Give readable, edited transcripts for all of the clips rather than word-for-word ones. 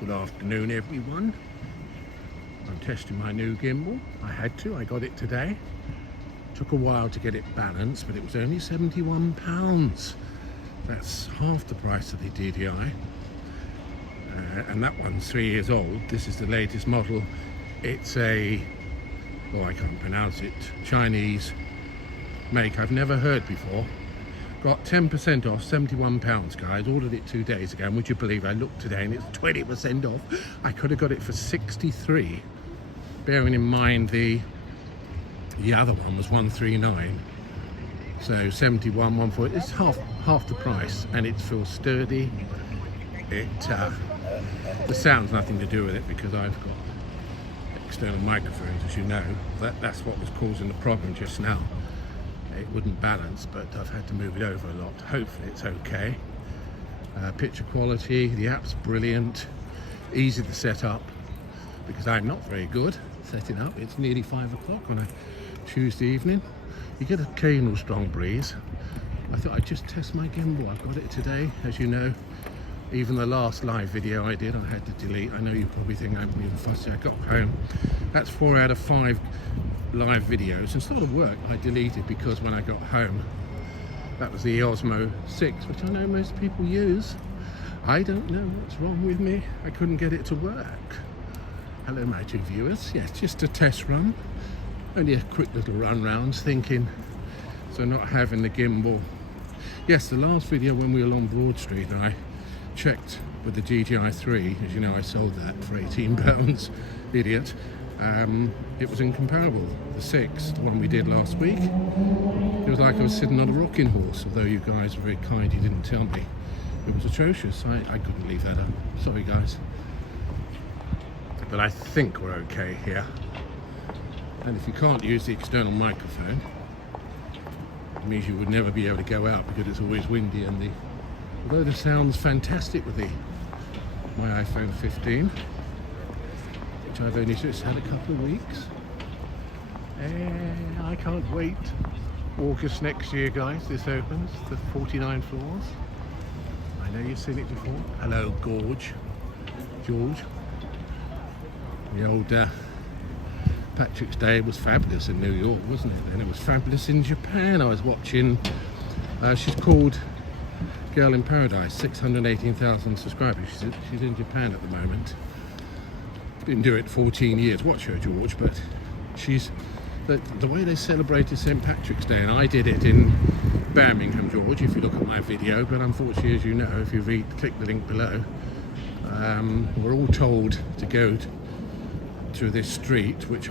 Good afternoon, everyone. I'm testing my new gimbal. I had to, I got it today. Took a while to get it balanced, but it was only £71. That's half the price of the DDI. And that one's 3 years old. This is the latest model. It's a, oh, I can't pronounce it, Chinese make I've never heard before. Got 10% off, £71, guys. Ordered it 2 days ago, and would you believe I looked today and it's 20% off. I could have got it for 63, bearing in mind the other one was 139. So 71, 140. It's half the price, and it feels sturdy. The sound's nothing to do with it because I've got external microphones, as you know. That's what was causing the problem just now. It wouldn't balance, but I've had to move it over a lot. Hopefully it's okay. Picture quality, the app's brilliant, easy to set up because I'm not very good setting up. It's nearly 5 o'clock on a Tuesday evening. You get an occasional strong breeze. I thought I'd just test my gimbal. I've got it today, as you know. Even the last live video I did, I had to delete. I know you probably think I'm being fussy. I got home. That's 4 out of 5 live videos. Instead of work, I deleted because when I got home, that was the Osmo 6, which I know most people use. I don't know what's wrong with me. I couldn't get it to work. Hello, my two viewers. Yes, just a test run. Only a quick little run round, thinking, so not having the gimbal. Yes, the last video when we were on Broad Street, I checked with the DJI 3. As you know, I sold that for £18. Idiot. It was incomparable. The 6, the one we did last week, it was like I was sitting on a rocking horse, although you guys were very kind, you didn't tell me. It was atrocious. I couldn't leave that up. Sorry, guys. But I think we're okay here. And if you can't use the external microphone, it means you would never be able to go out because it's always windy, and although the sound's fantastic with my iPhone 15, which I've only just had a couple of weeks. And I can't wait. August next year, guys, this opens, the 49 floors. I know you've seen it before. Hello, George. The old Patrick's Day was fabulous in New York, wasn't it? And it was fabulous in Japan. I was watching, she's called Girl in Paradise, 618,000 subscribers. She's in Japan at the moment. Didn't do it 14 years. Watch her, George. But she's the way they celebrated St. Patrick's Day, and I did it in Birmingham, George, if you look at my video. But unfortunately, as you know, if you click the link below, we're all told to go to this street, which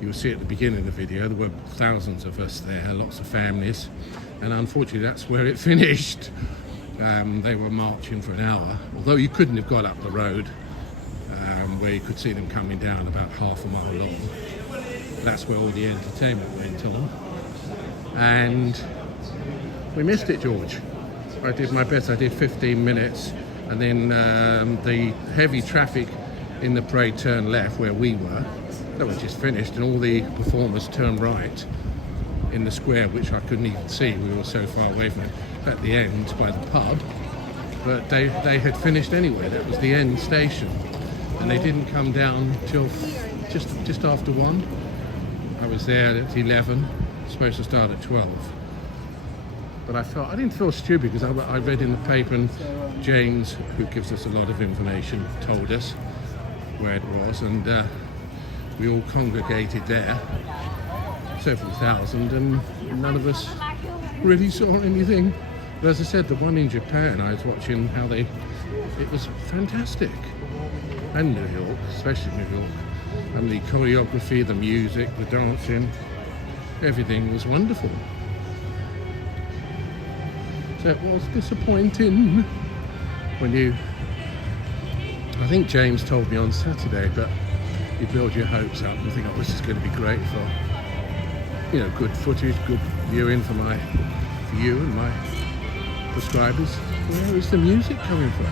you'll see at the beginning of the video. There were thousands of us there, lots of families, and unfortunately that's where it finished. They were marching for an hour, although you couldn't have got up the road where you could see them coming down about half a mile long. That's where all the entertainment went on, and we missed it, George. I did my best. I did 15 minutes, and then the heavy traffic in the parade turned left where we were. That was just finished, and all the performers turned right in the square, which I couldn't even see. We were so far away from it at the end by the pub, but they had finished anyway. That was the end station, and they didn't come down till just after 1. I was there at 11, supposed to start at 12. But I didn't feel stupid because I read in the paper, and James, who gives us a lot of information, told us where it was, and we all congregated there, several thousand, and none of us really saw anything. But as I said, the one in Japan, I was watching how it was fantastic. And New York, especially New York. And the choreography, the music, the dancing, everything was wonderful. So it was disappointing when I think James told me on Saturday, but you build your hopes up and think, oh, this is going to be great for, good footage, good viewing for you and my subscribers. Where is the music coming from?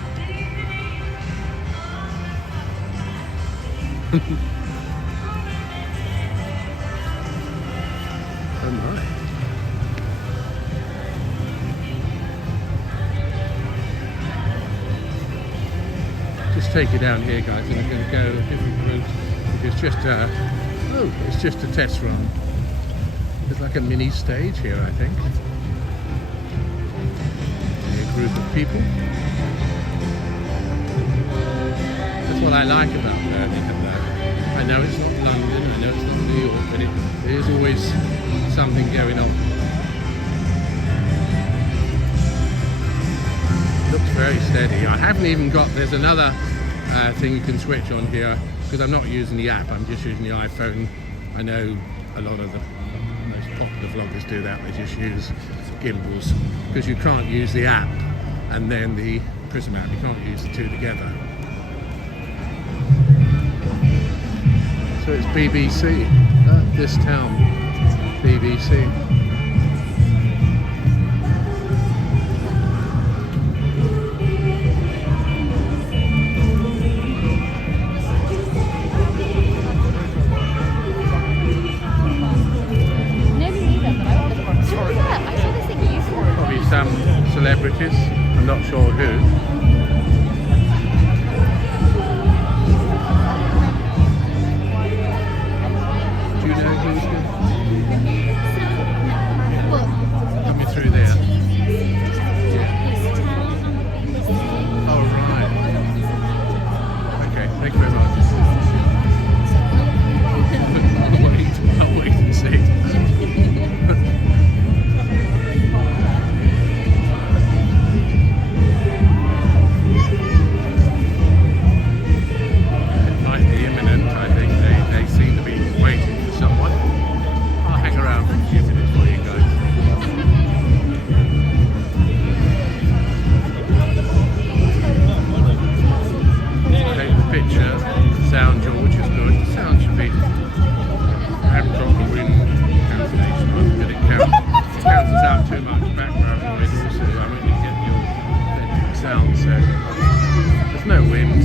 Oh my. just take you down here, guys, and I'm going to go a different route. It's just it's just a test run. There's like a mini stage here, I think. A group of people. That's what I like about Birmingham, though. I know it's not London, I know it's not New York, but there is always something going on. Looks very steady. I haven't even got, there's another thing you can switch on here, because I'm not using the app, I'm just using the iPhone. I know a lot of the most popular vloggers do that, they just use gimbals, because you can't use the app and then the Prism app, you can't use the two together. So it's BBC, this town, BBC. Probably some celebrities, I'm not sure who. Through there. Oh, right. Okay, thank you very much. I'll wait and see. It might be imminent, I think. They seem to be waiting for someone. I'll hang around for a few minutes for you guys. Picture, sound, George, is good. The sound should be. I haven't got the wind cancellation on, but it cancels out too much background noise also. I won't really get your electric sound, so there's no wind.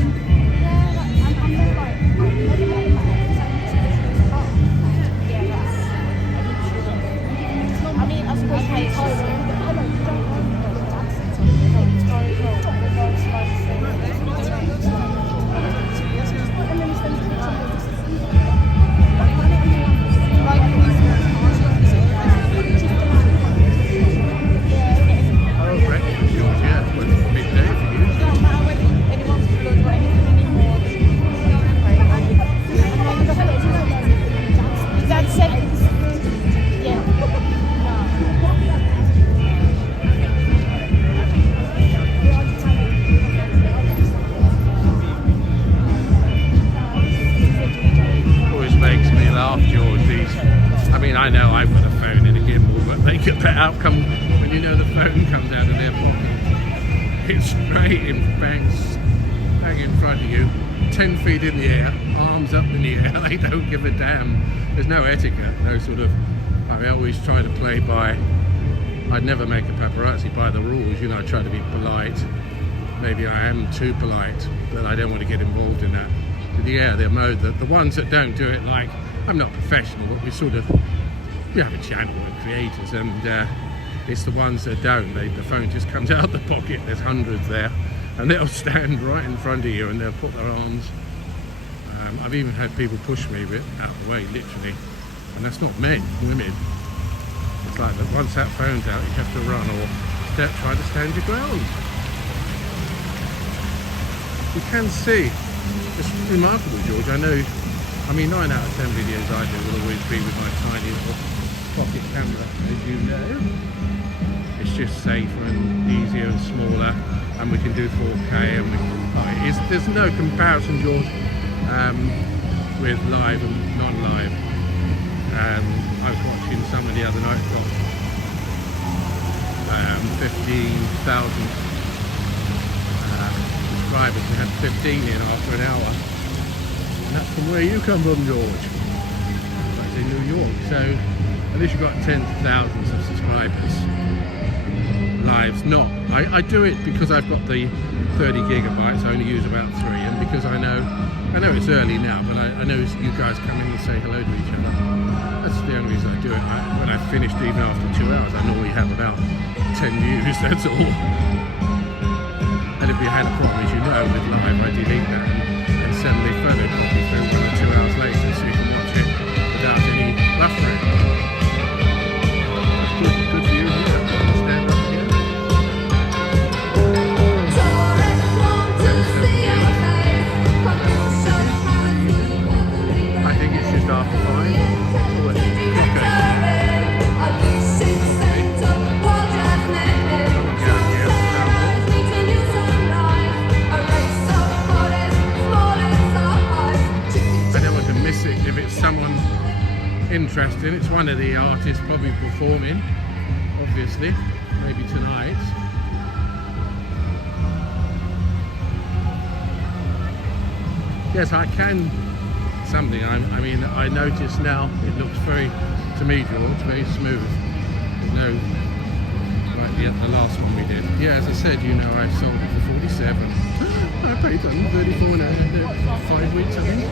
I know I've got a phone in a gimbal, but they get that outcome when you know the phone comes out of their pocket. It's straight in banks, bang in front of you, 10 feet in the air, arms up in the air, they don't give a damn. There's no etiquette, no sort of, I always try to play by, I'd never make a paparazzi by the rules, you know, I try to be polite. Maybe I am too polite, but I don't want to get involved in that. But yeah, they're mode that the ones that don't do it, like, I'm not professional, but we have a channel of creators, and it's the ones that don't. The phone just comes out of the pocket, there's hundreds there, and they'll stand right in front of you and they'll put their arms. I've even had people push me out of the way, literally, and that's not men, women. It's like that once that phone's out, you have to run or try to stand your ground. You can see, it's remarkable, George. I know, 9 out of 10 videos I do will always be with my tiny little pocket camera, as you know. It's just safer and easier and smaller, and we can do 4K, and there's no comparison, George, with live and non-live. I was watching someone the other night, got 15,000 subscribers, and had 15 in after an hour. And that's from where you come from, George. That's in New York. So at least you've got tens of thousands of subscribers. Lives, not. I do it because I've got the 30 gigabytes. I only use about 3, and because I know it's early now, but I know you guys come in and say hello to each other. That's the only reason I do it. When I've finished, even after 2 hours, I normally have about 10 views. That's all. And And if you had a problem, as you know, with live, I delete that and send the photo copy through 1 or 2 hours later so you can watch it without any buffering. Good view here. Stand up here. I think it's just after 5. Oh, okay. If it's someone interesting, it's one of the artists probably performing, obviously, maybe tonight. Yes, I can something. I mean, I notice now it looks very, to me, George, very smooth. No, like the last one we did. Yeah, as I said, you know, I sold it for 47. I paid them 34 now, 5 weeks, I think.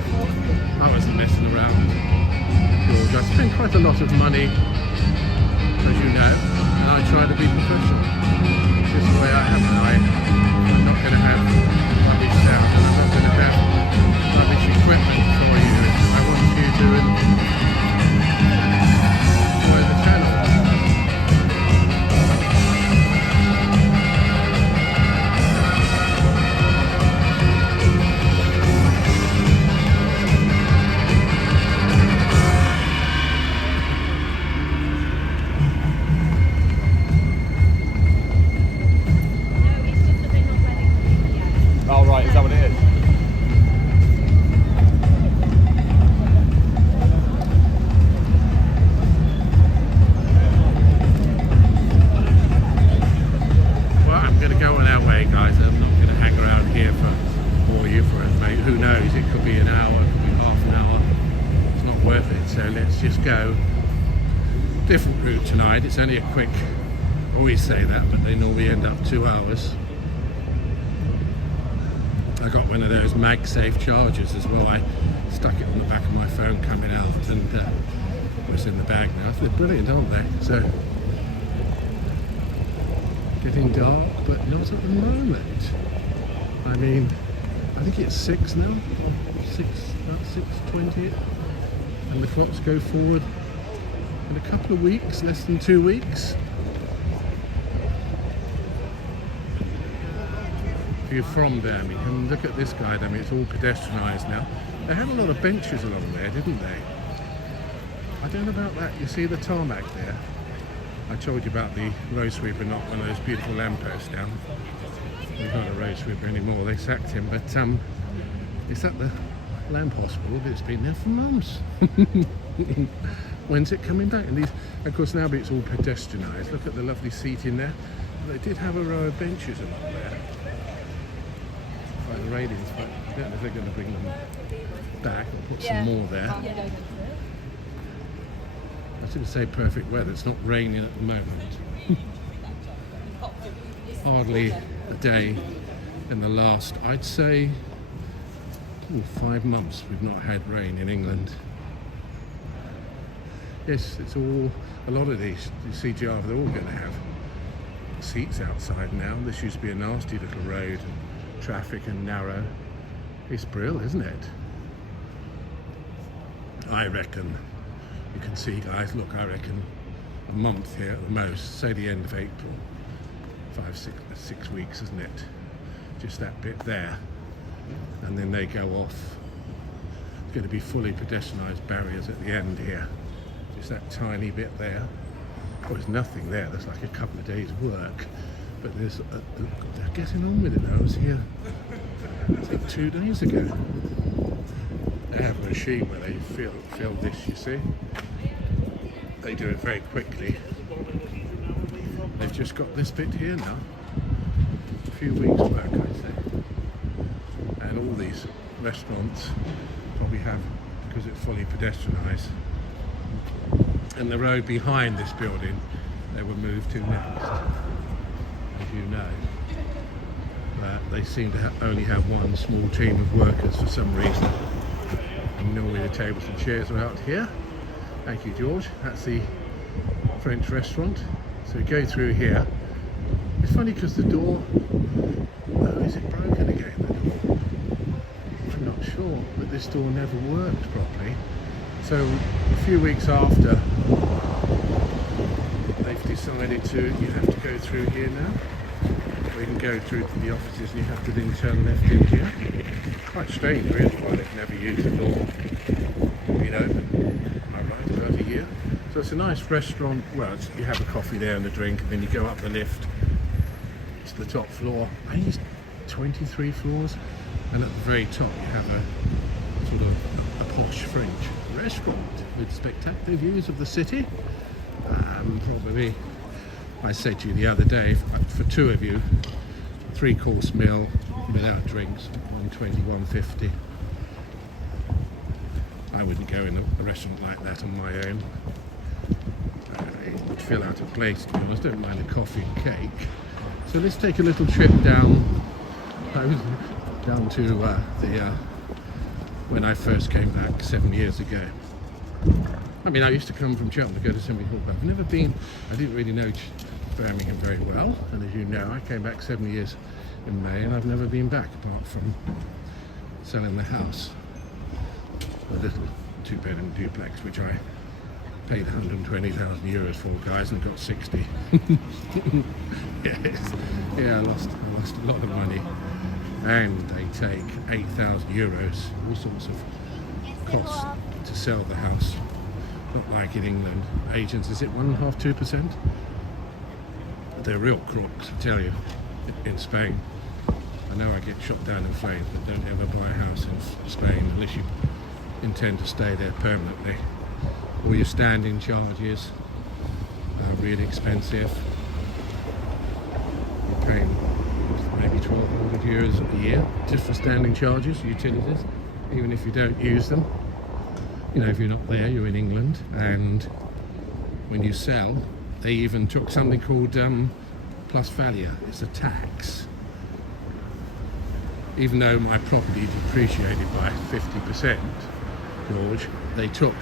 I wasn't messing around, George. I spent quite a lot of money, as you know, and I try to be professional. Just the way I am. I'm not going to have rubbish sound, and I'm not going to have rubbish equipment for you. I want you to enjoy the channel. Is that what it is? Well, I'm going to go on our way, guys. I'm not going to hang around here for you for it, who knows, it could be an hour, it could be half an hour. It's not worth it, so let's just go different route tonight. It's only a quick, I always say that, but they normally end up 2 hours. I got one of those MagSafe chargers as well. I stuck it on the back of my phone coming out, and it's in the bag now. They're brilliant, aren't they? So, getting dark, but not at the moment. I mean, I think it's 6 now. About 6:20, and the clocks go forward in a couple of weeks, less than 2 weeks. If you're from Birmingham, look at this guide. I mean, it's all pedestrianised now. They had a lot of benches along there, didn't they? I don't know about that. You see the tarmac there? I told you about the road sweeper, not one of those beautiful lampposts down. He's not a road sweeper anymore. They sacked him, but it's at the lamp hospital. It's been there for months. When's it coming back? And these, of course, now it's all pedestrianised. Look at the lovely seating there. They did have a row of benches along there. By the railings, but I don't know if they're going to bring them back or put some more there. I was going to say perfect weather. It's not raining at the moment. Hardly a day in the last, I'd say, 5 months we've not had rain in England. Yes, it's all, a lot of these CGR, they're all going to have seats outside now. This used to be a nasty little road, and traffic and narrow. It's brilliant, isn't it? I reckon, you can see, guys, look, I reckon a month here at the most, say the end of April. 6 weeks, isn't it? Just that bit there. And then they go off. It's going to be fully pedestrianised barriers at the end here. Just that tiny bit there. Oh, there's nothing there. There's like a couple of days' work. But there's, they're getting on with it now. I was here, I think 2 days ago. They have a machine where they fill this, you see. They do it very quickly. They've just got this bit here now. A few weeks' work, I'd say. And all these restaurants probably have, because it's fully pedestrianised. And the road behind this building, they were moved to next, as you know. They seem to only have one small team of workers for some reason. And normally the tables and chairs are out here. Thank you, George. That's the French restaurant. So we go through here. It's funny because the door, oh, is it broken again, the door? I'm not sure, but this door never worked properly. So a few weeks after, they've decided you have to go through here now. Or you can go through to the offices and you have to then turn left in here. Quite strange really why they've never used the door being open. Am I right, about a year? So it's a nice restaurant. Well, you have a coffee there and a drink, and then you go up the lift to the top floor. I think it's 23 floors, and at the very top you have a sort of a posh French restaurant with spectacular views of the city. Probably, I said to you the other day, for two of you, 3-course meal without drinks, 120, 150. I wouldn't go in a restaurant like that on my own. It would feel out of place, to be honest. I don't mind a coffee and cake. So let's take a little trip down to when I first came back 7 years ago. I mean, I used to come from Cheltenham to go to Assembly Hall, but I've never been. I didn't really know Birmingham very well, and as you know, I came back 7 years in May, and I've never been back apart from selling the house, a little 2-bedroom duplex, which I paid 120,000 euros for, guys, and got 60. Yes. Yeah, I lost a lot of money, and they take 8,000 euros, all sorts of costs to sell the house. Not like in England. Agents, is it 1.5%, 2%? They're real crooks, I tell you, in Spain. I know I get shot down in flames, but don't ever buy a house in Spain unless you intend to stay there permanently. All your standing charges are really expensive. You're paying maybe 1,200 euros a year just for standing charges, utilities, even if you don't use them. You know, if you're not there, you're in England, and when you sell, they even took something called plusvalia. It's a tax. Even though my property depreciated by 50%, George, they took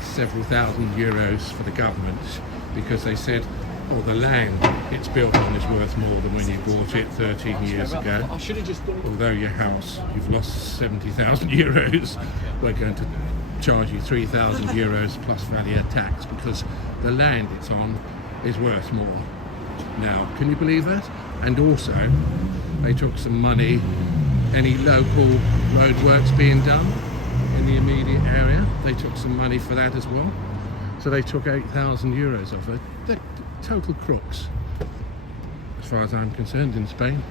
several thousand euros for the government because they said, oh, the land it's built on is worth more than when you bought it 13 years ago. Although your house, you've lost 70,000 euros, we're going to charge you 3,000 euros plus value tax because the land it's on is worth more. Now, can you believe that? And also, they took some money, any local roadworks being done in the immediate area, they took some money for that as well. So they took 8,000 euros off it. They're total crooks, as far as I'm concerned, in Spain.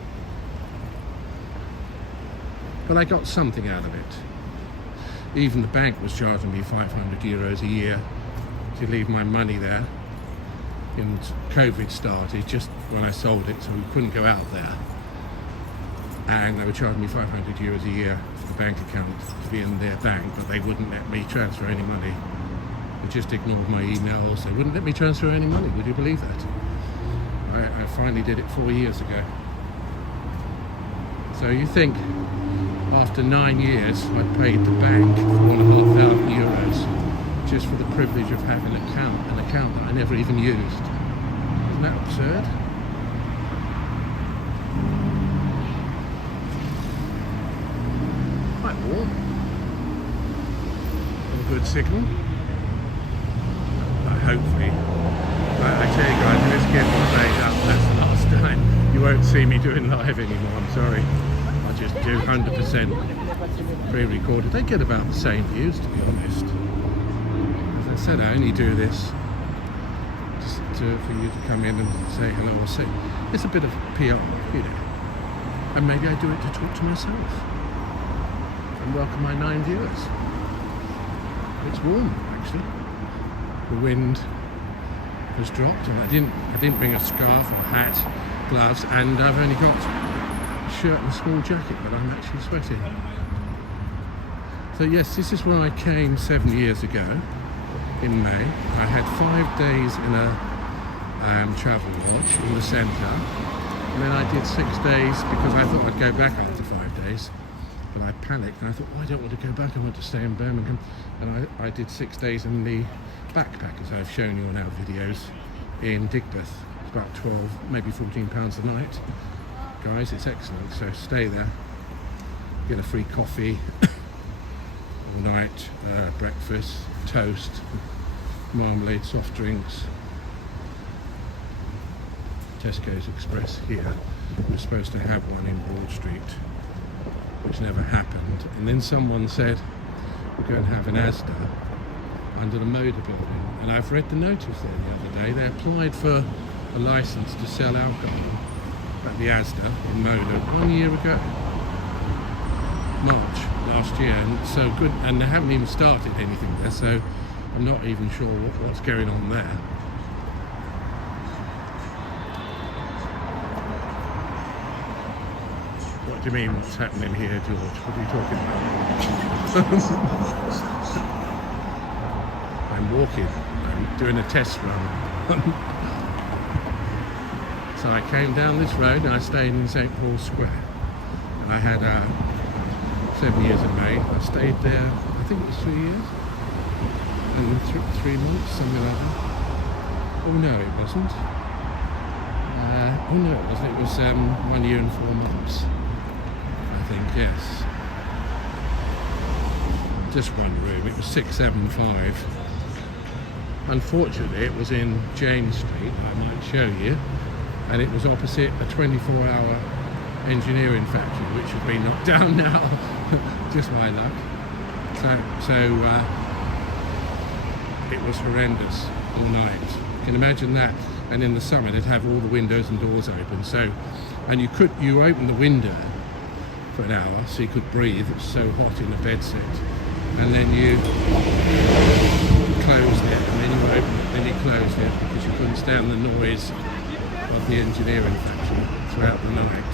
But I got something out of it. Even the bank was charging me 500 euros a year to leave my money there. And COVID started just when I sold it, so we couldn't go out there. And they were charging me 500 euros a year for the bank account to be in their bank, but they wouldn't let me transfer any money. They just ignored my emails. They wouldn't let me transfer any money. Would you believe that? I finally did it 4 years ago. So you think, after 9 years, I paid the bank 1,500 euros just for the privilege of having an account that I never even used. Isn't that absurd? Quite warm. A good signal. Hopefully. I tell you guys, this Gimbal plays up. That's the last time. You won't see me doing live anymore, I'm sorry. I just do 100% pre-recorded. They get about the same views, to be honest. As I said, I only do this just for you to come in and say hello or say. It's a bit of PR, you know. And maybe I do it to talk to myself and welcome my 9 viewers. It's warm, actually. The wind has dropped, and I didn't bring a scarf or a hat, gloves, and I've only got a shirt and a small jacket, but I'm actually sweating. So yes, this is where I came 7 years ago in May. I had 5 days in a travel lodge in the centre, and then I did 6 days because I thought I'd go back after 5 days. But I panicked and I thought, oh, I don't want to go back, I want to stay in Birmingham. And I did 6 days in the backpack, as I've shown you on our videos, in Digbeth. about 12, maybe 14 pounds a night. Guys, it's excellent. So stay there, get a free coffee all night, breakfast, toast, marmalade, soft drinks. Tesco's Express here. We were supposed to have one in Broad Street, which never happened. And then someone said, we're going to have an Asda under the Moda building. And I've read the notice there the other day. They applied for a license to sell alcohol at the Asda in Moda 1 year ago. March last year, and so good, and they haven't even started anything there, so I'm not even sure what's going on there. What do you mean, what's happening here, George? What are you talking about? I'm walking, I'm doing a test run. So I came down this road and I stayed in St. Paul's Square, and I had 7 years in May. I stayed there, I think it was 3 years, and 3 months, something like that. Oh no, it wasn't. Oh no, it wasn't. It was 1 year and 4 months, I think, yes. Just one room, it was 675. Unfortunately, it was in James Street, I might show you, and it was opposite a 24-hour engineering factory, which has been knocked down now. Just my luck. So it was horrendous all night. You can imagine that. And in the summer, they'd have all the windows and doors open. So, and you open the window for an hour so you could breathe. It was so hot in the bedsit. And then you closed it, and then you opened it, then you closed it because you couldn't stand the noise of the engineering factory throughout the night.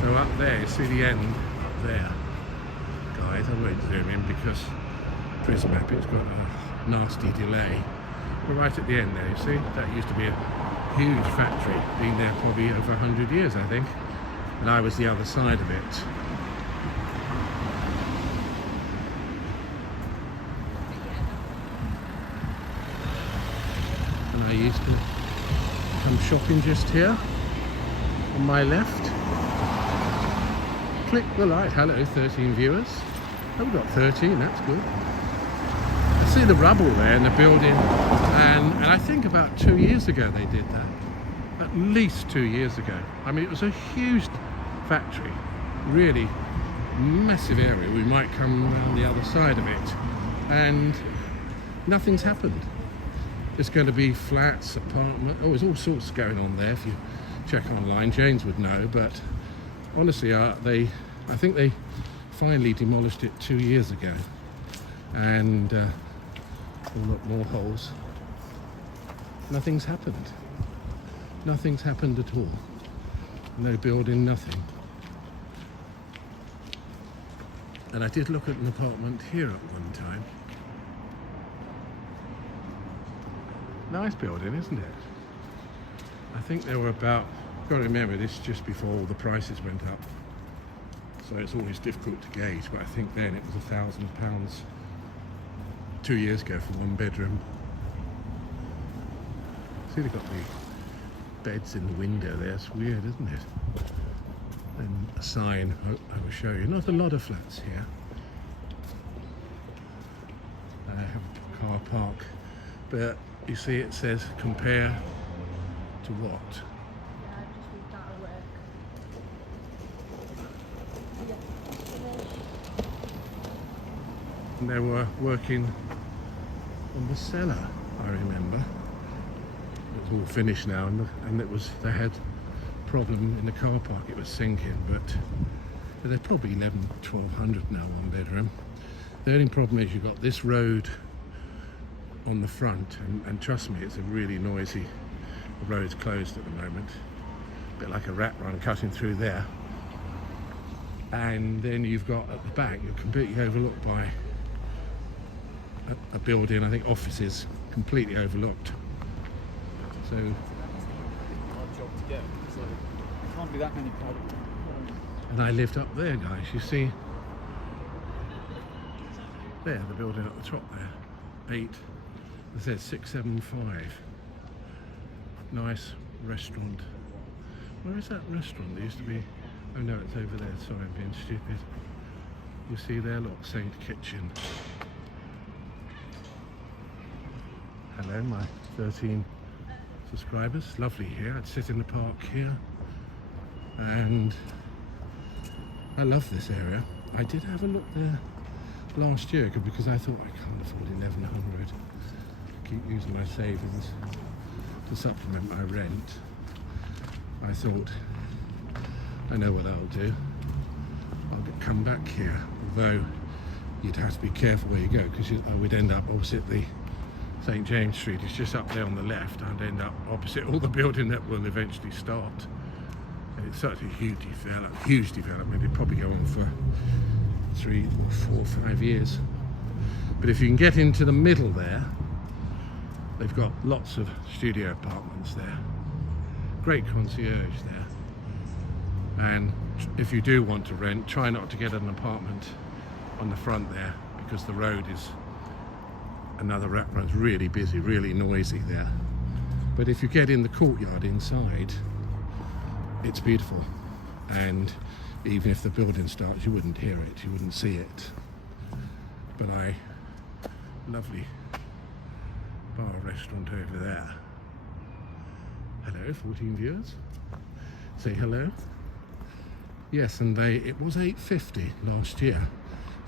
So up there, see the end there, guys. I won't zoom in because Prismap, it's got a nasty delay. But right at the end there, you see, that used to be a huge factory, been there probably over 100 years, I think. And I was the other side of it. And I used to come shopping just here on my left. Click the light. Hello, 13 viewers. Oh, we've got 13, that's good. I see the rubble there in the building, and I think about 2 years ago they did that. At least 2 years ago. I mean, it was a huge factory, really massive area. We might come around the other side of it, and nothing's happened. It's going to be flats, apartment. Oh, there's all sorts going on there. If you check online, James would know, but honestly, I think they finally demolished it 2 years ago, and oh, look, more holes. Nothing's happened. Nothing's happened at all. No building, nothing. And I did look at an apartment here at one time. Nice building, isn't it? I think there were about, you've got to remember this is just before all the prices went up, so it's always difficult to gauge, but I think then it was £1,000 2 years ago for 1 bedroom. See, they've got the beds in the window there. It's weird, isn't it? And a sign I will show you. Not a lot of flats here. I have a car park, but you see it says compare to what? And they were working on the cellar, I remember. It's all finished now, and they had a problem in the car park. It was sinking, but they're probably 1,100 now, 1 bedroom. The only problem is you've got this road on the front, and trust me, it's a really noisy. The road's closed at the moment, a bit like a rat run cutting through there. And then you've got at the back, you're completely overlooked by a building, I think offices, completely overlooked. So hard job to get. So there can't be that many private. and I lived up there, guys. You see there, the building at the top there, 8 It says 675. Nice restaurant. Where is that restaurant? There used to be. Oh no, it's over there. Sorry, I'm being stupid. You see there, look, Saint Kitchen. Hello, my 13 subscribers. Lovely here. I'd sit in the park here, and I love this area. I did have a look there last year because I thought I can't afford 1,100. Keep using my savings to supplement my rent. I thought, I know what I'll do. I'll come back here, although you'd have to be careful where you go because we'd end up opposite the St James Street. It's just up there on the left. I'd end up opposite all the building that will eventually start. And it's such a huge development. It'd probably go on for 3, 4, 5 years. But if you can get into the middle there, they've got lots of studio apartments there. Great concierge there. And if you do want to rent, try not to get an apartment on the front there because the road is another rat road. It's really busy, really noisy there. But if you get in the courtyard inside, it's beautiful. And even if the building starts, you wouldn't hear it, you wouldn't see it. But lovely bar restaurant over there. Hello, 14 viewers. Say hello. Yes, and it was $8.50 last year.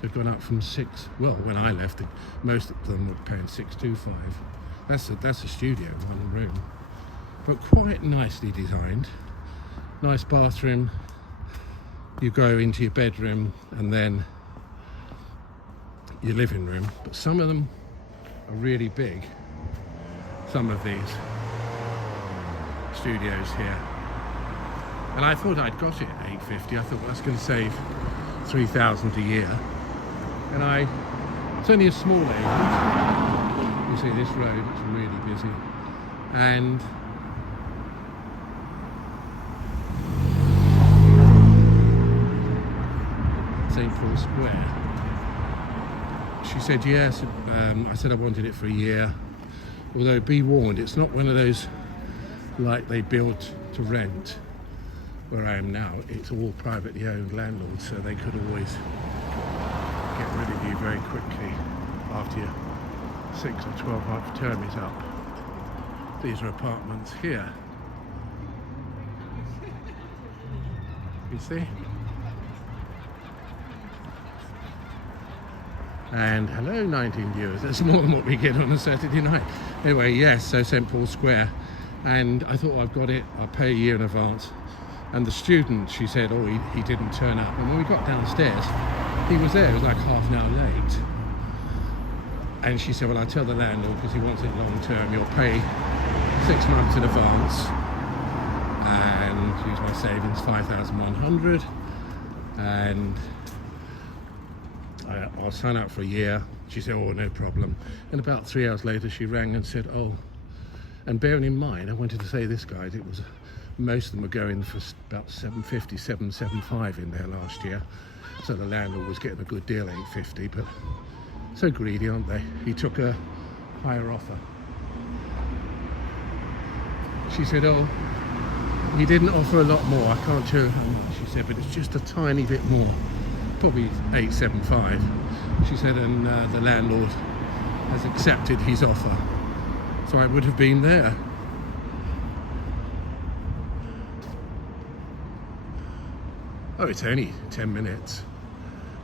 They've gone up from 6. Well, when I left, most of them were paying $6.25. That's a studio, one room, but quite nicely designed. Nice bathroom. You go into your bedroom and then your living room. But some of them are really big. Some of these studios here. And I thought I'd got it at $8.50. I thought, well, that's going to save $3,000 a year. And it's only a small area. You see this road, it's really busy. And St. Paul Square. She said yes. I said I wanted it for a year. Although be warned, it's not one of those like they built to rent where I am now. It's all privately owned landlords, so they could always get rid of you very quickly after your 6 or 12 month term is up. These are apartments here. You see? And hello 19 viewers, that's more than what we get on a Saturday night. Anyway, yes, so St. Paul Square. And I thought, I've got it, I'll pay a year in advance. And the student, she said, oh, he didn't turn up. And when we got downstairs, he was there, it was like half an hour late. And she said, well, I'll tell the landlord because he wants it long term, you'll pay 6 months in advance. And use my savings, 5,100. And I'll sign up for a year. She said, oh, no problem. And about 3 hours later, she rang and said, oh, and bearing in mind, I wanted to say this, guys, it was, most of them were going for about $7.50, $7.75 in there last year. So the landlord was getting a good deal, $8.50, but so greedy, aren't they? He took a higher offer. She said, oh, he didn't offer a lot more. I can't tell you how much, she said, but it's just a tiny bit more. Probably $8.75. She said, and the landlord has accepted his offer. So I would have been there. Oh, it's only 10 minutes.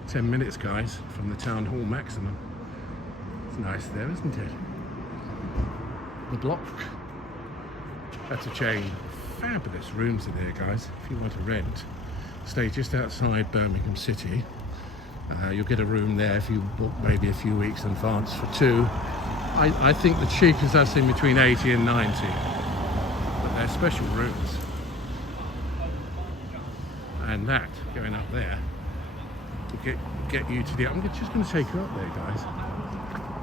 10 minutes, guys, from the town hall maximum. It's nice there, isn't it? The block. That's a chain. Fabulous rooms in here, guys, if you want to rent. Stay just outside Birmingham City. You'll get a room there if you book maybe a few weeks in advance for 2. I think the cheapest I've seen between 80 and 90. But they're special rooms. And that, going up there, will get you to the... I'm just going to take you up there, guys.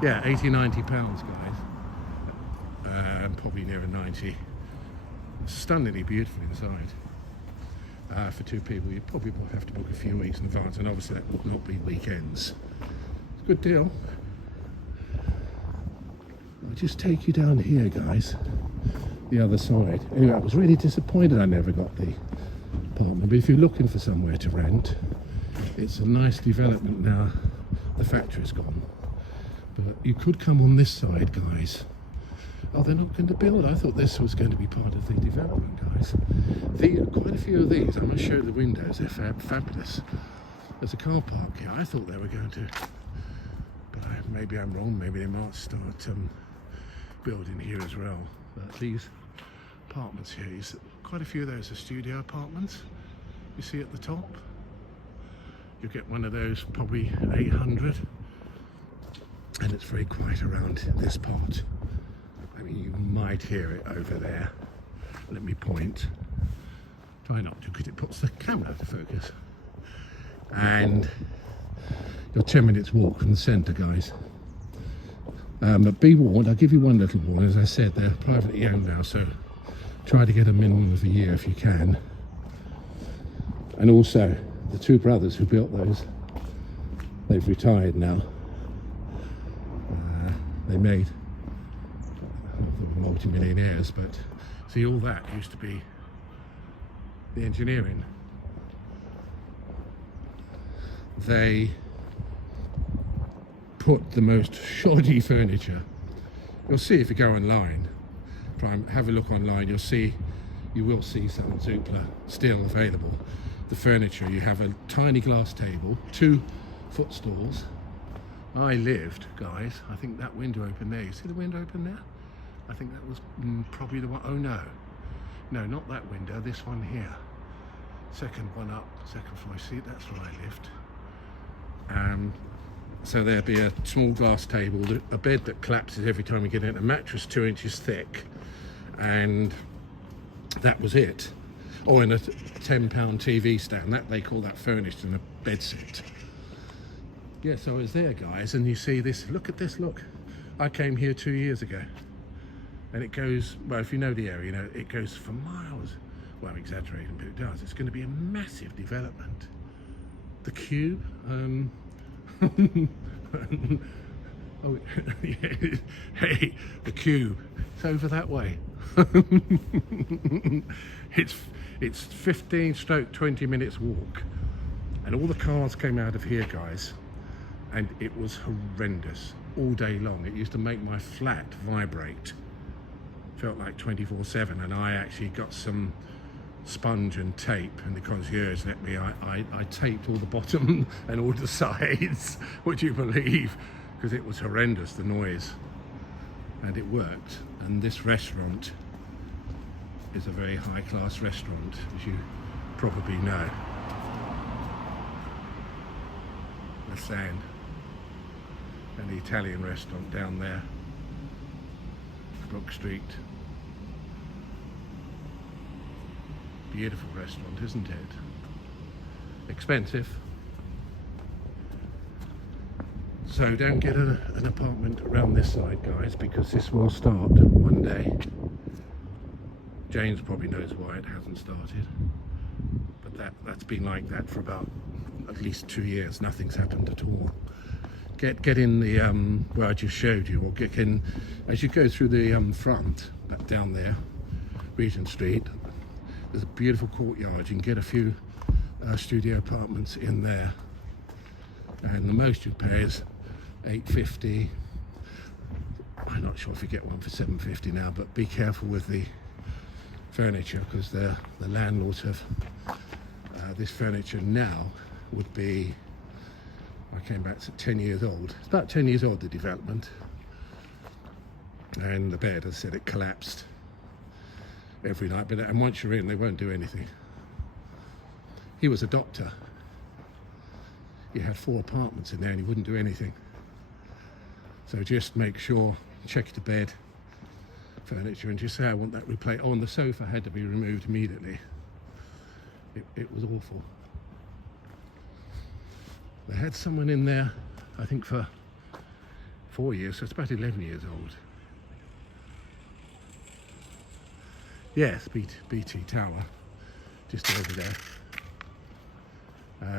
Yeah, 80, 90 pounds, guys. Probably nearer 90. Stunningly beautiful inside. For 2 people, you'd probably have to book a few weeks in advance, and obviously that would not be weekends. It's a good deal. I'll just take you down here, guys, the other side. Anyway, I was really disappointed I never got the apartment, but if you're looking for somewhere to rent, it's a nice development now. The factory's gone, but you could come on this side, guys. Oh, they're not going to build. I thought this was going to be part of the development, guys. Quite a few of these, I'm going to show you the windows, they're fabulous. There's a car park here. I thought they were going to, but maybe I'm wrong. Maybe they might start building here as well. But these apartments here, quite a few of those are studio apartments. You see at the top? You'll get one of those, probably 800. And it's very quiet around this part. I mean, you might hear it over there. Let me point. Try not to, because it puts the camera out of focus. And you're 10 minutes walk from the centre, guys. But be warned, I'll give you one little warning. As I said, they're privately owned now, so try to get a minimum of a year if you can. And also, the two brothers who built those, they've retired now. They made multi-millionaires, but see, all that used to be the engineering. They put the most shoddy furniture. You'll see if you go online, try and have a look online, you will see some Zoopla still available. The furniture, you have a tiny glass table, 2 footstools. I lived, guys, I think that window open there, you see the window open there? I think that was probably the one. Oh no, not that window, this one here. Second one up, second floor, see, that's where I lived. So there'd be a small glass table, a bed that collapses every time you get in, a mattress 2 inches thick, and that was it. Oh, and a £10 TV stand, that they call that furnished, and a bed set. Yeah, so I was there, guys, and you see this, look at this, look. I came here 2 years ago, and it goes, well, if you know the area, you know, it goes for miles. Well, I'm exaggerating, but it does. It's going to be a massive development. The Cube, oh, yeah. Hey, the Cube, it's over that way. It's 15-20 minutes walk, and all the cars came out of here, guys, and it was horrendous all day long. It used to make my flat vibrate. Felt like 24/7, and I actually got some sponge and tape, and the concierge let me, I taped all the bottom and all the sides, would you believe, because it was horrendous, the noise, and it worked. And this restaurant is a very high-class restaurant, as you probably know. The Sand, and the Italian restaurant down there, Brook Street. Beautiful restaurant, isn't it? Expensive. So don't get an apartment around this side, guys, because this will start one day. James probably knows why it hasn't started, but that's been like that for about at least 2 years. Nothing's happened at all. Get in the where I just showed you, or get in as you go through the front, back down there, Regent Street. There's a beautiful courtyard. You can get a few studio apartments in there, and the most you pay is £850. I'm not sure if you get one for £750 now, but be careful with the furniture, because the landlords have this furniture now would be, I came back to 10 years old. It's about 10 years old, the development, and the bed, as I said, it collapsed every night, but and once you're in, they won't do anything. He was a doctor. He had 4 apartments in there, and he wouldn't do anything. So just make sure, check the bed, furniture, and just say, I want that replaced. Oh, and the sofa had to be removed immediately. It was awful. They had someone in there, I think, for 4 years, so it's about 11 years old. Yes, BT Tower, just over there.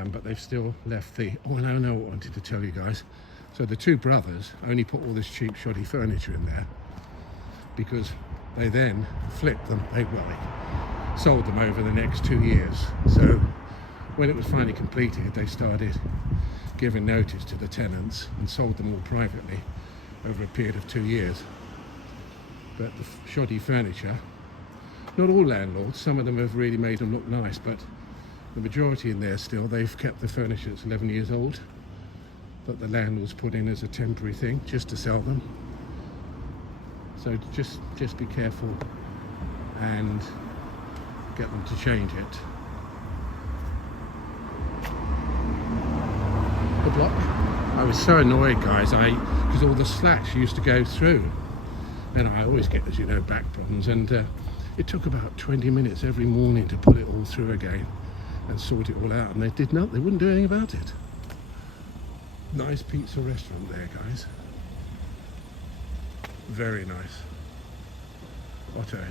But they've still left the, oh, no, what I wanted to tell you guys. So the 2 brothers only put all this cheap, shoddy furniture in there, because they then flipped them, they sold them over the next 2 years. So when it was finally completed, they started giving notice to the tenants and sold them all privately over a period of 2 years. But the shoddy furniture, not all landlords, some of them have really made them look nice, but the majority in there still, they've kept the furniture that's 11 years old that the landlords put in as a temporary thing just to sell them. So just be careful and get them to change it. The block. I was so annoyed, guys, because all the slats used to go through, and I always get, as you know, back problems, and it took about 20 minutes every morning to put it all through again and sort it all out, and they did not. They wouldn't do anything about it. Nice pizza restaurant there, guys. Very nice. Otto.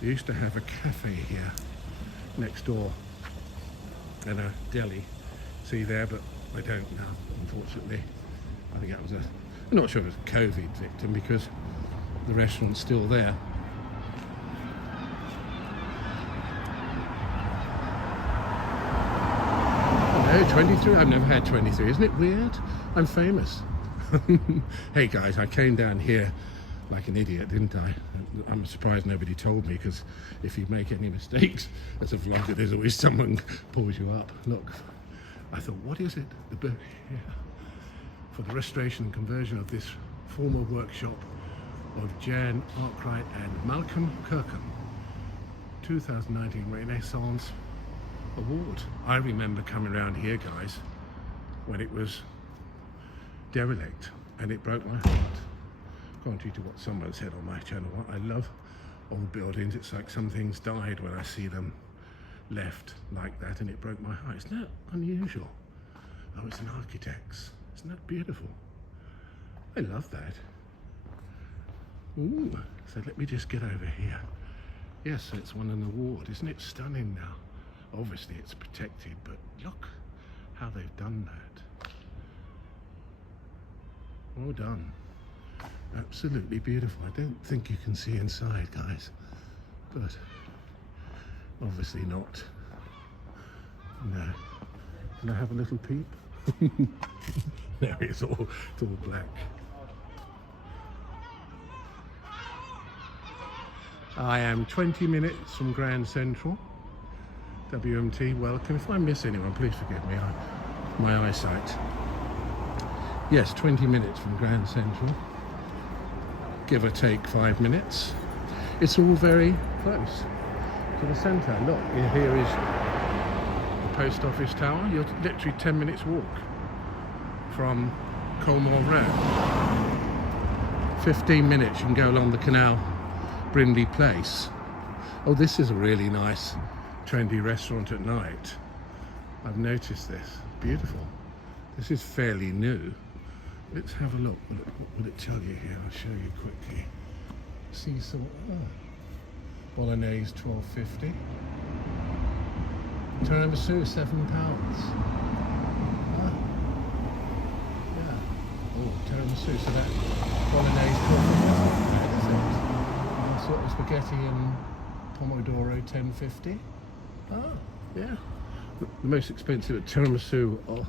They used to have a cafe here next door and a deli. See there, but I don't now, unfortunately. I think that was I'm not sure if it was a COVID victim because the restaurant's still there. No, 23, I've never had 23, isn't it weird? I'm famous. Hey guys, I came down here like an idiot, didn't I? I'm surprised nobody told me, because if you make any mistakes as a vlogger, there's always someone pulls you up. Look, I thought, what is it? For the restoration and conversion of this former workshop of Jan Arkwright and Malcolm Kirkham, 2019 Renaissance Award. I remember coming around here, guys, when it was derelict, and it broke my heart. Contrary to what someone said on my channel, I love old buildings. It's like some things died when I see them left like that, and it broke my heart. Isn't that unusual? Oh, it's an architect's. Isn't that beautiful? I love that. Ooh, so let me just get over here. Yes, so it's won an award. Isn't it stunning now? Obviously it's protected, but look how they've done that. Well done. Absolutely beautiful. I don't think you can see inside, guys, but obviously not. No. Can I have a little peep? No, it's all black. I am 20 minutes from Grand Central. WMT, welcome. If I miss anyone, please forgive me. My eyesight. Yes, 20 minutes from Grand Central. Give or take 5 minutes. It's all very close to the centre. Look, here is the post office tower. You're literally 10 minutes walk from Colmore Road. 15 minutes you can go along the canal, Brindley Place. Oh, this is a really nice trendy restaurant at night. I've noticed this. Beautiful. This is fairly new. Let's have a look. What will it tell you here? I'll show you quickly. Sea salt. Bolognese £12.50. Tiramisu £7. Yeah. Oh, tiramisu. So that bolognese £12.50. Sort of spaghetti and pomodoro £10.50. Ah, yeah. The most expensive tiramisu. Oh,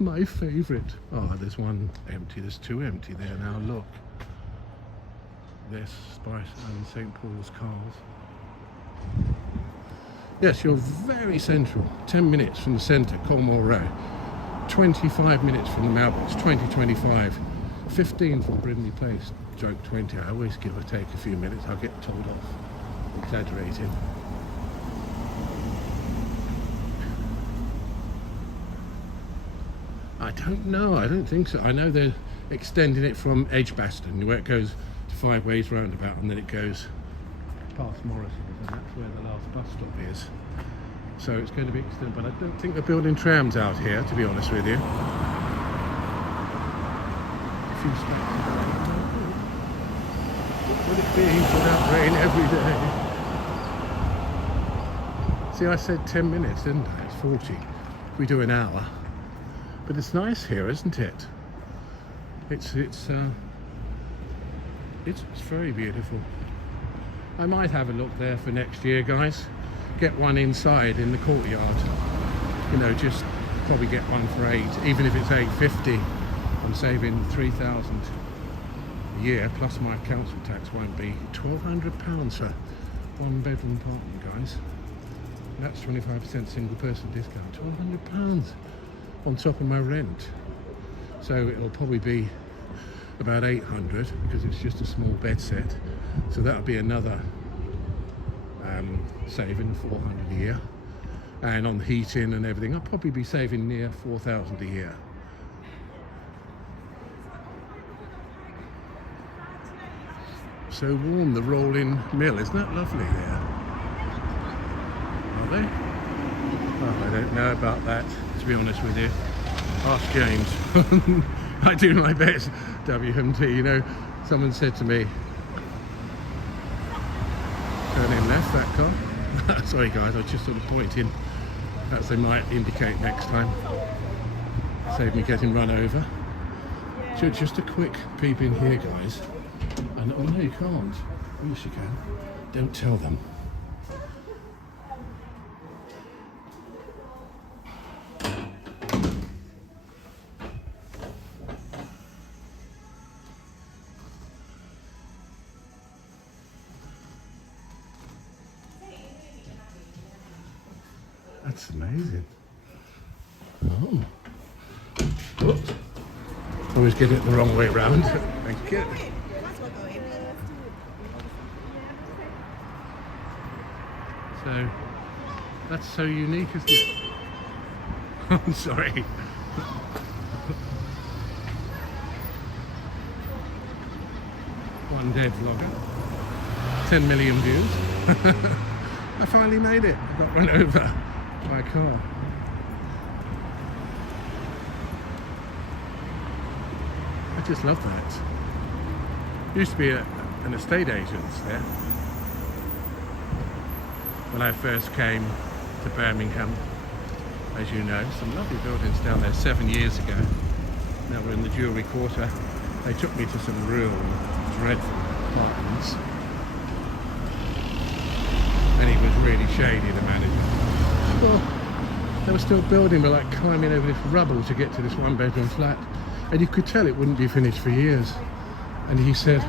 my favourite. Oh, there's one empty. There's two empty there now. Look. This Spice and St Paul's Carls. Yes, you're very central. 10 minutes from the centre, Colmore Road. 25 minutes from the mailbox. 25. 15 from Brindley Place. Stroke 20. I always give or take a few minutes. I'll get told off. Exaggerating. I don't know. I don't think so. I know they're extending it from Edgbaston, where it goes to Five Ways Roundabout, and then it goes past Morrison's, and that's where the last bus stop is. So it's going to be extended, but I don't think they're building trams out here, to be honest with you. A few steps. What would it be without rain every day? See, I said 10 minutes, didn't I? It's 40. We do an hour. But it's nice here, isn't it? It's It's very beautiful. I might have a look there for next year, guys. Get one inside in the courtyard. You know, just probably get one for 8, even if it's 850. I'm saving 3,000 a year, plus my council tax won't be £1,200 for 1-bedroom apartment, guys. That's 25% single person discount. £1,200 on top of my rent. So it'll probably be about 800 because it's just a small bed set. So that'll be another saving 400 a year. And on heating and everything, I'll probably be saving near 4,000 a year. So warm, the rolling mill, isn't that lovely there? Are they? Oh, I don't know about that, to be honest with you. Ask James. I do my best, WMT. You know, someone said to me, turning left, that car. Sorry guys, I was just sort of pointing. Perhaps they might indicate next time. Save me getting run over. So just a quick peep in here, guys. And oh no, you can't. Yes, you can. Don't tell them. That's amazing. Oh. Oops. Always get it the wrong way round. Thank you. So, that's so unique, isn't it? I'm sorry. One dead vlogger. 10 million views. I finally made it. I got run over by a car. I just love that. Used to be an estate agent's there. When I first came to Birmingham, as you know, some lovely buildings down there 7 years ago. Now we're in the jewellery quarter. They took me to some real dreadful apartments. And he was really shady, the manager. Well, they were still building, but like climbing over this rubble to get to this 1-bedroom flat. And you could tell it wouldn't be finished for years. And he said,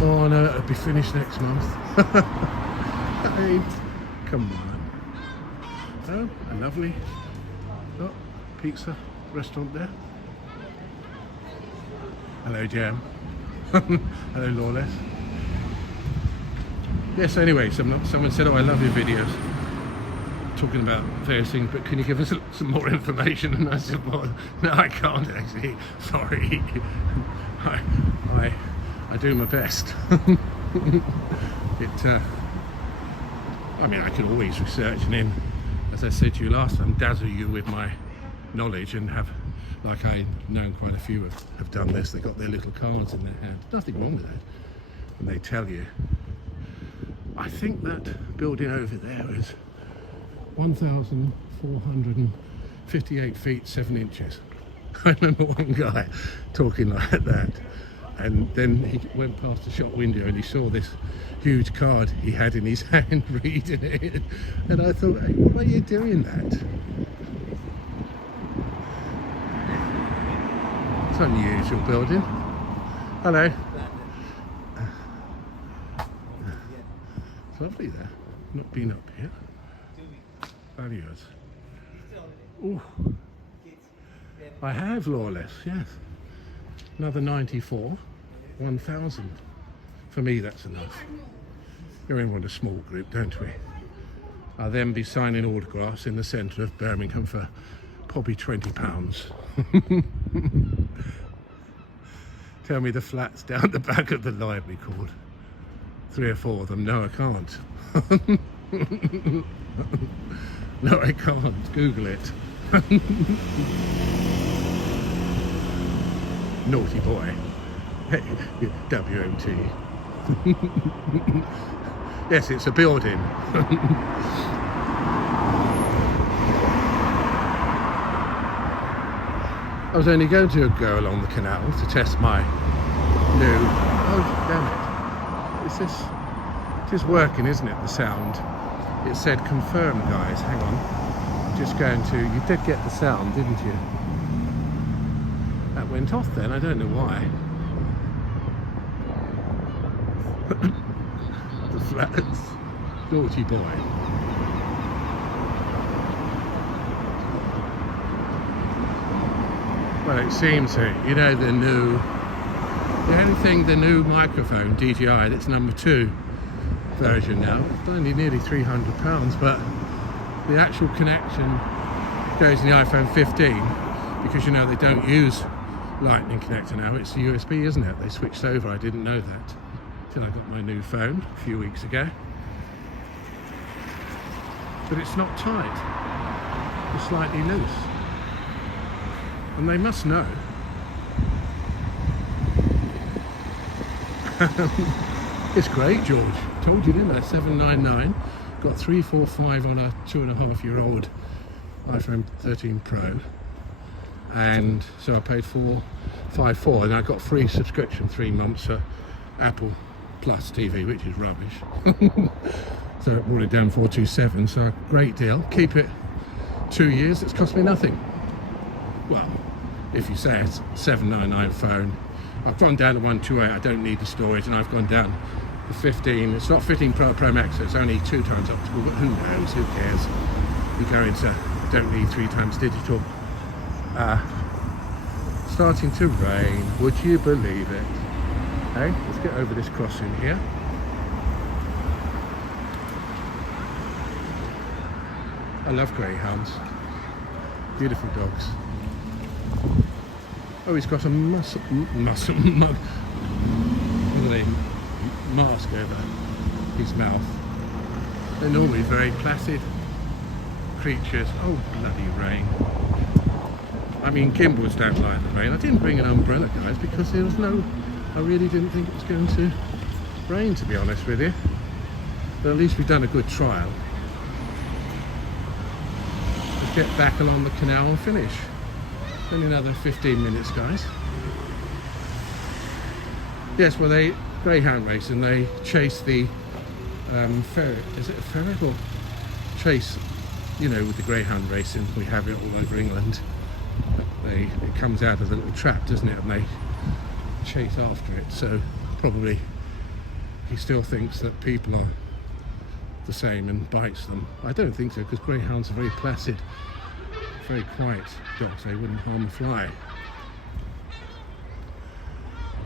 oh no, it'll be finished next month. I mean, come on. Oh, a lovely pizza restaurant there. Hello, Jam. Hello, Lawless. Yes, anyway, someone said, oh, I love your videos. Talking about various things, but can you give us some more information? And I said, well, no, I can't actually. Sorry. I do my best. I mean, I can always research and then, as I said to you last time, dazzle you with my knowledge and have, like I know quite a few have done this. They've got their little cards in their hand. Nothing wrong with it. And they tell you. I think that building over there is 1,458 feet 7 inches. I remember one guy talking like that, and then he went past the shop window and he saw this huge card he had in his hand reading it, and I thought, hey, why are you doing that? It's an unusual building. Hello. It's lovely there. Not been up here. Fabulous. Ooh. I have, Lawless, yes. Another 94, 1,000. For me, that's enough. We only want a small group, don't we? I'll then be signing autographs in the centre of Birmingham for probably £20. Tell me the flats down the back of the library called. 3 or 4 of them. No, I can't. No, I can't. Google it. Naughty boy. Hey, WMT. Yes, it's a building. I was only going to go along the canal to test my new... Oh, damn it. Is this? It is working, isn't it, the sound? It said confirm, guys. Hang on. Just going to... You did get the sound, didn't you? That went off then. I don't know why. The flats. Naughty boy. Well, it seems that, you know, the only thing, the new microphone, DJI, that's number 2 version now, it's only nearly £300, but the actual connection goes in the iPhone 15, because, you know, they don't use lightning connector now, it's the USB, isn't it? They switched over. I didn't know that till I got my new phone a few weeks ago. But it's not tight, it's slightly loose, and they must know. It's great, George. Told you, didn't I? 799. Got 345 on a 2.5-year-old iPhone 13 Pro, and so I paid 454, and I got free subscription 3 months for Apple Plus TV, which is rubbish. So it brought it down 427. So a great deal. Keep it 2 years. It's cost me nothing. Well, if you say it's $799 phone. I've gone down to 128. I don't need the storage, and I've gone down to 15. It's not 15 Pro Max, so it's only 2 times optical, but who knows, who cares? You go into don't need 3 times digital. Starting to rain, would you believe it? Hey, let's get over this crossing here. I love greyhounds, beautiful dogs. Oh, he's got a mask over his mouth. They're normally very placid creatures. Oh, bloody rain. I mean, Gimbals don't like the rain. I didn't bring an umbrella, guys, because there was I really didn't think it was going to rain, to be honest with you. But at least we've done a good trial. Let's get back along the canal and finish. Only another 15 minutes, guys. Yes, well, they greyhound race, and they chase the ferret. Is it a ferret, or chase? You know, with the greyhound racing, we have it all over England. It comes out of a little trap, doesn't it? And they chase after it. So probably he still thinks that people are the same and bites them. I don't think so, because greyhounds are very placid, very quiet dogs. They wouldn't harm a fly.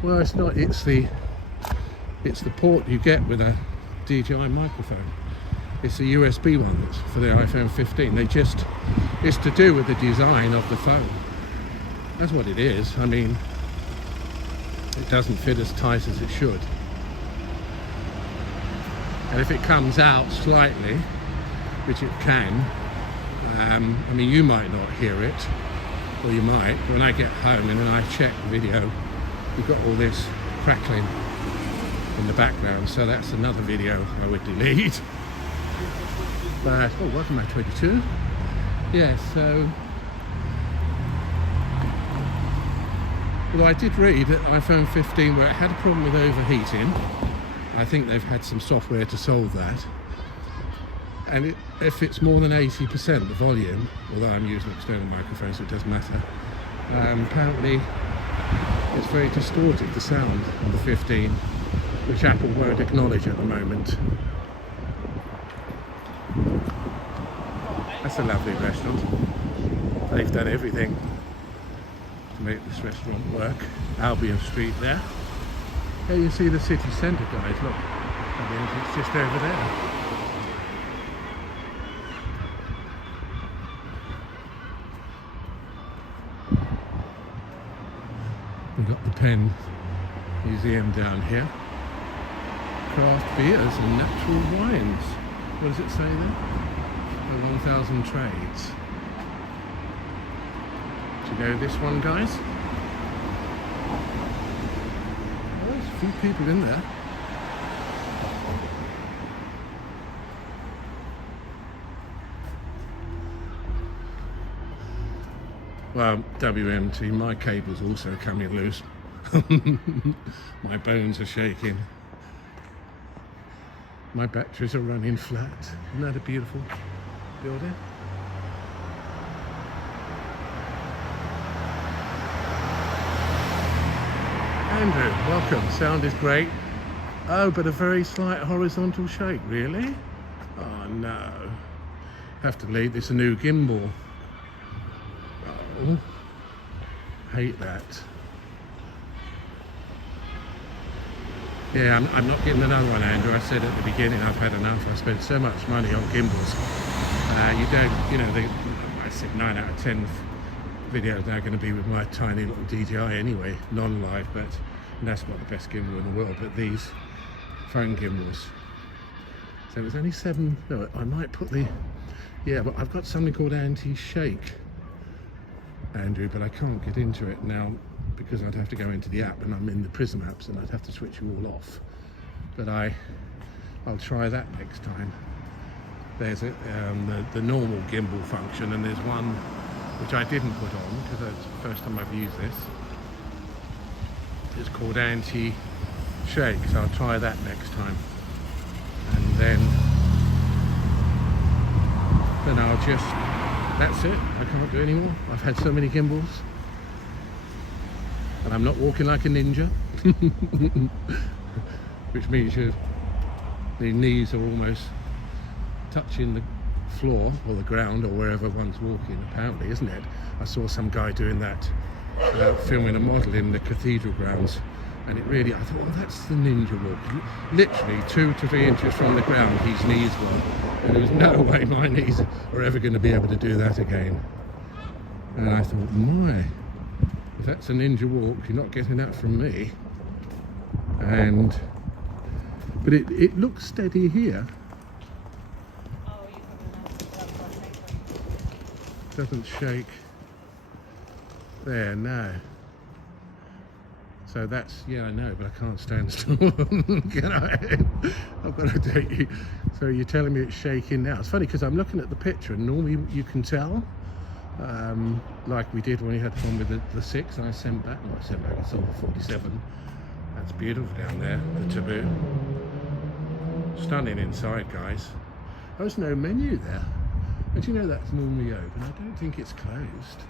Well, it's not. It's the port you get with a DJI microphone. It's a USB one that's for the iPhone 15. It's to do with the design of the phone. That's what it is. I mean, it doesn't fit as tight as it should. And if it comes out slightly, which it can, I mean, you might not hear it, or you might. When I get home and then I check the video, you've got all this crackling in the background, so that's another video I would delete. But, oh, welcome back 22. Yeah, so... Well, I did read that iPhone 15, where it had a problem with overheating, I think they've had some software to solve that. And if it's more than 80% the volume, although I'm using an external microphone, so it doesn't matter, apparently it's very distorted, the sound on the 15, which Apple won't acknowledge at the moment. That's a lovely restaurant. They've done everything to make this restaurant work. Albion Street there. There you see the city centre, guys. Look, I mean, it's just over there. We've got the Penn Museum down here. Craft beers and natural wines. What does it say there? 1,000 trades. Do you know this one, guys? Oh, there's a few people in there. Well, WMT, my cable's also coming loose. My bones are shaking. My batteries are running flat. Isn't that a beautiful building? Andrew, welcome. Sound is great. Oh, but a very slight horizontal shake, really? Oh no. Have to leave. It's a new gimbal. Oh, hate that. Yeah, I'm not getting another one, Andrew. I said at the beginning I've had enough. I spent so much money on gimbals. You don't, you know, I said 9 out of 10 videos now are going to be with my tiny little DJI anyway, non-live, but that's not the best gimbal in the world. But these phone gimbals. So it was only 7. No, I might put the. Yeah, but I've got something called anti-shake, Andrew, but I can't get into it now because I'd have to go into the app, and I'm in the Prism apps, and I'd have to switch you all off. But I'll try that next time. There's the normal gimbal function, and there's one which I didn't put on because it's the first time I've used this. It's called anti-shake, so I'll try that next time, and then I'll just, that's it. I can't do any more. I've had so many gimbals, and I'm not walking like a ninja, which means the knees are almost touching the floor or the ground or wherever one's walking, apparently, isn't it? I saw some guy doing that, filming a model in the cathedral grounds, and it really, I thought, oh, that's the ninja walk. Literally 2 to 3 inches from the ground, his knees were, and there was no way my knees are ever going to be able to do that again. And I thought, my, if that's a ninja walk, you're not getting that from me. But it looks steady here. Doesn't shake there, no. So that's, yeah, I know, but I can't stand still. Can I? I've got to take you. So you're telling me it's shaking now. It's funny because I'm looking at the picture, and normally you can tell, like we did when we had one with the 6, and I sent back, I saw the 47. That's beautiful down there, the taboo. Stunning inside, guys. There's no menu there. And you know that's normally open. I don't think it's closed.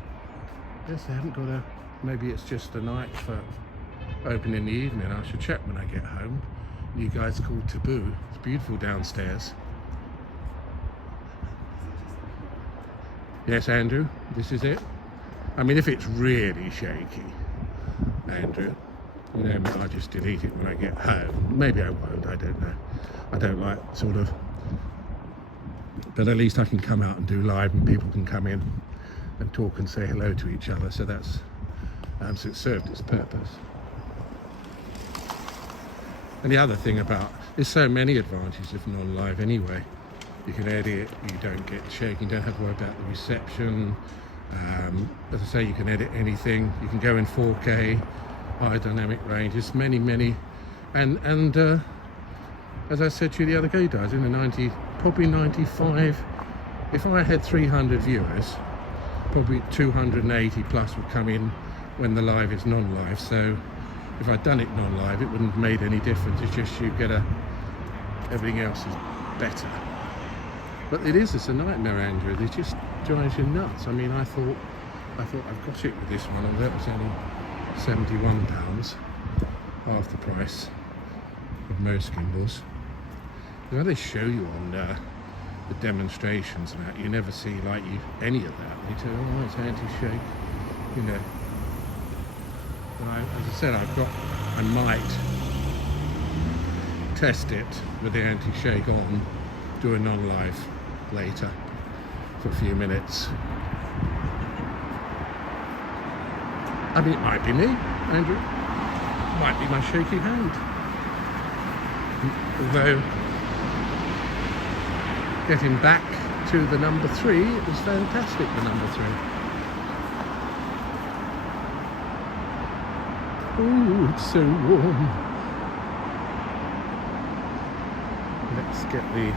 Yes, they haven't got a, maybe it's just a night for open in the evening. I should check when I get home. You guys called Taboo. It's beautiful downstairs. Yes, Andrew, this is it. I mean, if it's really shaky, Andrew, you know, I'll just delete it when I get home. Maybe I won't, I don't know. I don't like sort of, but at least I can come out and do live, and people can come in and talk and say hello to each other. So that's, so it served its purpose. And the other thing about, there's so many advantages of non-live anyway. You can edit, you don't get shaking, you don't have to worry about the reception. As I say, you can edit anything. You can go in 4K, high dynamic range. There's many, and as I said to you the other day, guys, in the 90, probably 95, if I had 300 viewers, probably 280 plus would come in when the live is non-live. So if I'd done it non-live, it wouldn't have made any difference. It's just you get everything else is better. But it's a nightmare, Andrew. It just drives you nuts. I mean, I thought I've got it with this one, although it was only £71, half the price of most gimbals. You know, they show you on the demonstrations and that, you never see like any of that. They tell you, oh, it's anti-shake, you know. And as I said, I might test it with the anti-shake on, do a non-live later for a few minutes. I mean, it might be me, Andrew. It might be my shaky hand. Although, getting back to the number 3, it was fantastic, the number 3. Oh, it's so warm. Let's get the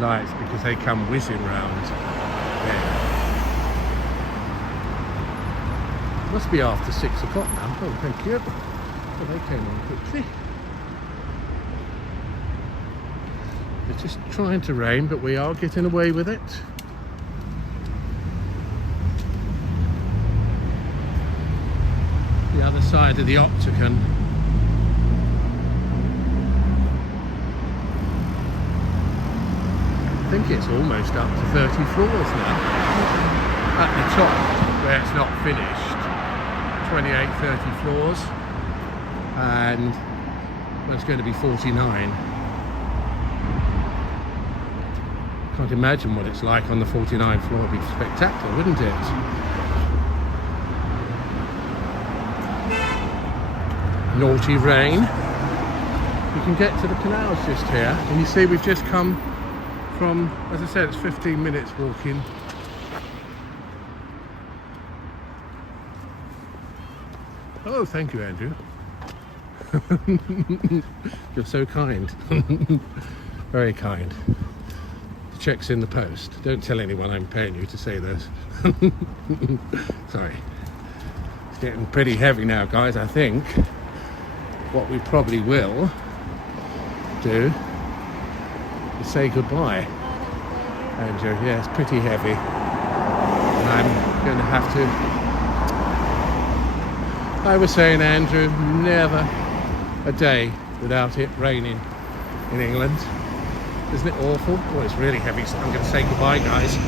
lights because they come whizzing round there. Must be after 6 o'clock now. Oh, thank you. Well, they came on quickly. It's just trying to rain, but we are getting away with it. The other side of the octagon. I think it's almost up to 30 floors now. At the top, where it's not finished, 28, 30 floors, and there's going to be 49. Can't imagine what it's like on the 49th floor. It'd be spectacular, wouldn't it? Naughty rain. You can get to the canals just here, and you see we've just come from, as I said, it's 15 minutes walking. Oh, thank you, Andrew. You're so kind. Very kind. The check's in the post. Don't tell anyone I'm paying you to say this. Sorry. It's getting pretty heavy now, guys. I think what we probably will do is say goodbye. Andrew, yeah, it's pretty heavy. I'm going to have to... I was saying, Andrew, never a day without it raining in England. Isn't it awful? Oh, it's really heavy, so I'm going to say goodbye, guys.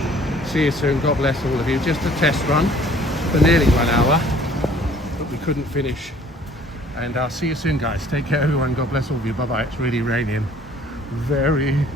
See you soon. God bless all of you. Just a test run for nearly 1 hour, but we couldn't finish. And I'll see you soon, guys. Take care, everyone. God bless all of you. Bye-bye. It's really raining. Very